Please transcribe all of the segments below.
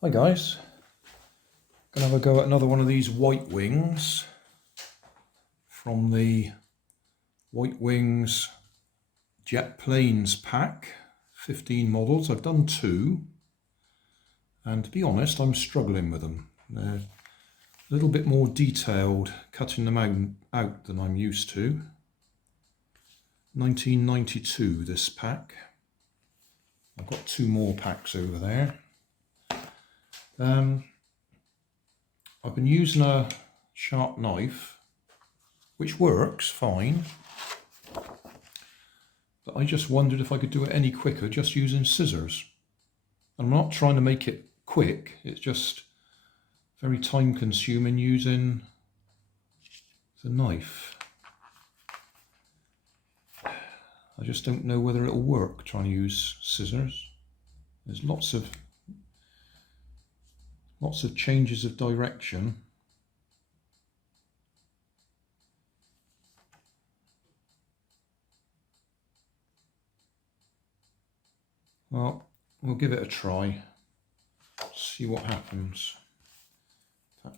Hi guys, gonna have a go at another one of these White Wings from the White Wings Jet Planes pack, 15 models. I've done 2, and to be honest, I'm struggling with them. They're a little bit more detailed, cutting them out than I'm used to. 1992 this pack. I've got 2 more packs over there. I've been using a sharp knife, which works fine, but I just wondered if I could do it any quicker just using scissors. I'm not trying to make it quick, it's just very time consuming using the knife. I just don't know whether it'll work trying to use scissors. There's lots of changes of direction. Well, we'll give it a try, see what happens.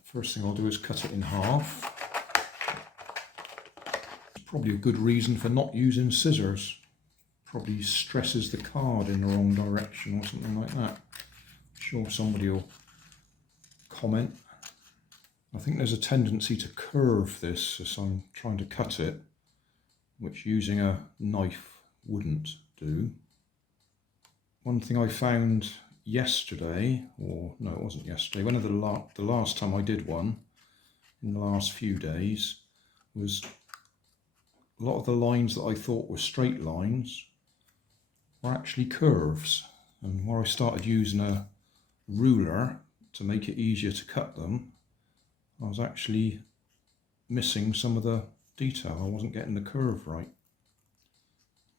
First thing I'll do is cut it in half. It's probably a good reason for not using scissors. Probably stresses the card in the wrong direction or something like that. I'm sure somebody will comment. I think there's a tendency to curve this as I'm trying to cut it, which using a knife wouldn't do. One thing I found yesterday, or no, it wasn't yesterday, one of the last time I did one in the last few days, was a lot of the lines that I thought were straight lines were actually curves. And where I started using a ruler to make it easier to cut them, I was actually missing some of the detail. I wasn't getting the curve right.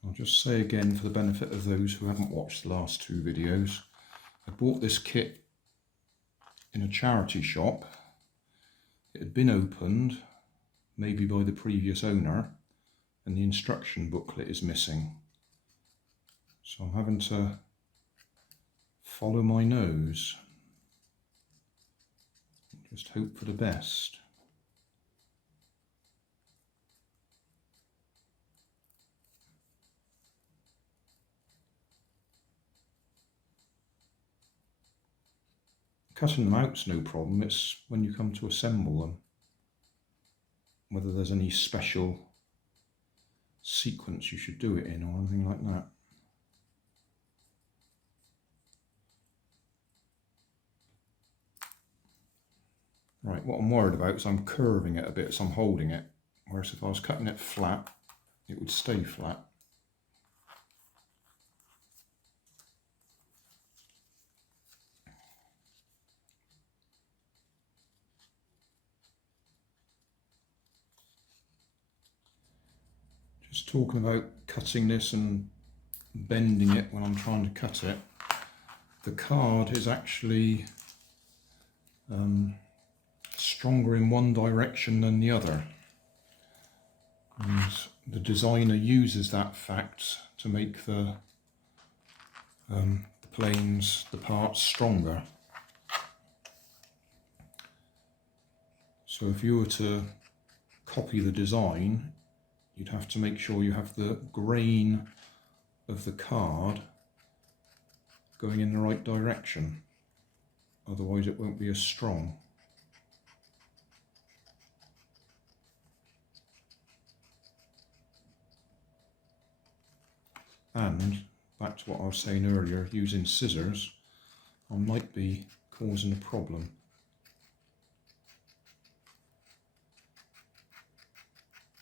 I'll just say again, for the benefit of those who haven't watched the last 2 videos, I bought this kit in a charity shop. It had been opened, maybe by the previous owner, and the instruction booklet is missing. So I'm having to follow my nose. Just hope for the best. Cutting them out's no problem, it's when you come to assemble them, whether there's any special sequence you should do it in or anything like that. Right, what I'm worried about is I'm curving it a bit, so I'm holding it, whereas if I was cutting it flat, it would stay flat. Just talking about cutting this and bending it when I'm trying to cut it, the card is actually stronger in one direction than the other. And the designer uses that fact to make the planes, the parts, stronger. So if you were to copy the design, you'd have to make sure you have the grain of the card going in the right direction. Otherwise it won't be as strong. And back to what I was saying earlier, using scissors, I might be causing a problem.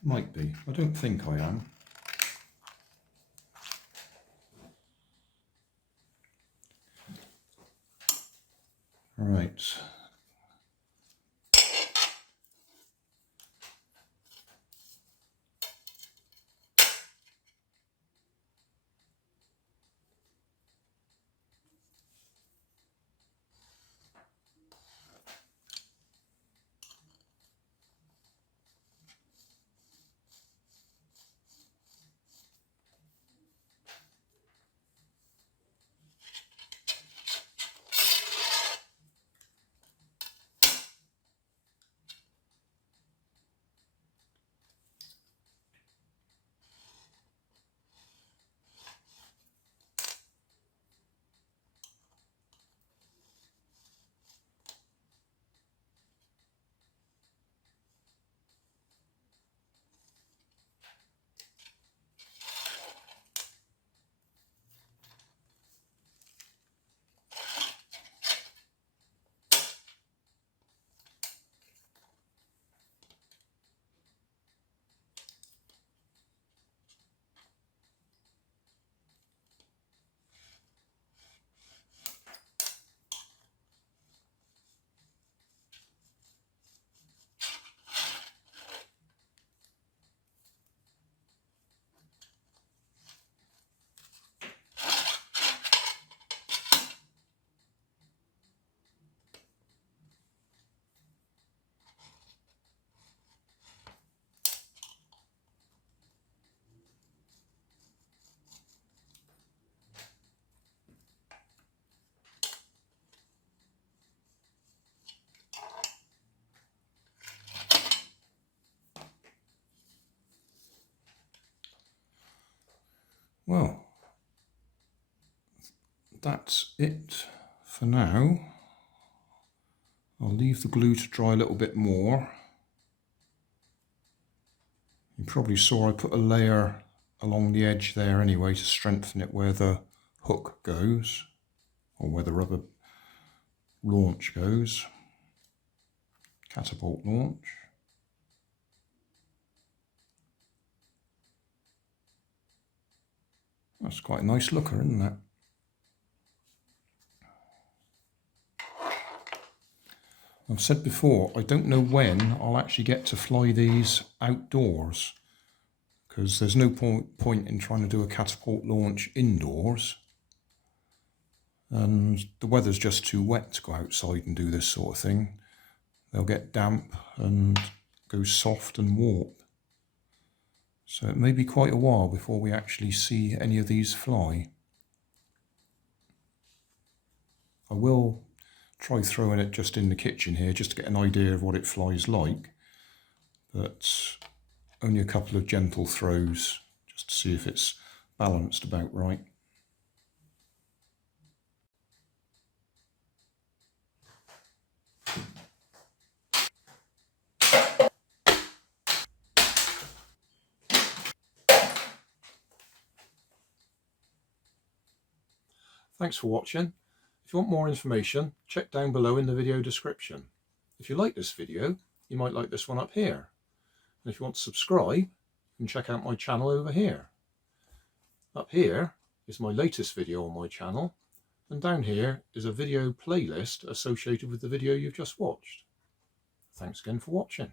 Might be. I don't think I am. Right. that's it for now. I'll leave the glue to dry a little bit more. You probably saw I put a layer along the edge there anyway to strengthen it where the hook goes, or where the rubber launch goes, catapult launch. That's quite a nice looker, isn't it? I've said before, I don't know when I'll actually get to fly these outdoors, because there's no point in trying to do a catapult launch indoors, and the weather's just too wet to go outside and do this sort of thing. They'll get damp and go soft and warp. So it may be quite a while before we actually see any of these fly. I will try throwing it just in the kitchen here just to get an idea of what it flies like, but only a couple of gentle throws just to see if it's balanced about right. Thanks for watching. If you want more information, check down below in the video description. If you like this video, you might like this one up here. And if you want to subscribe, you can check out my channel over here. Up here is my latest video on my channel, and down here is a video playlist associated with the video you've just watched. Thanks again for watching.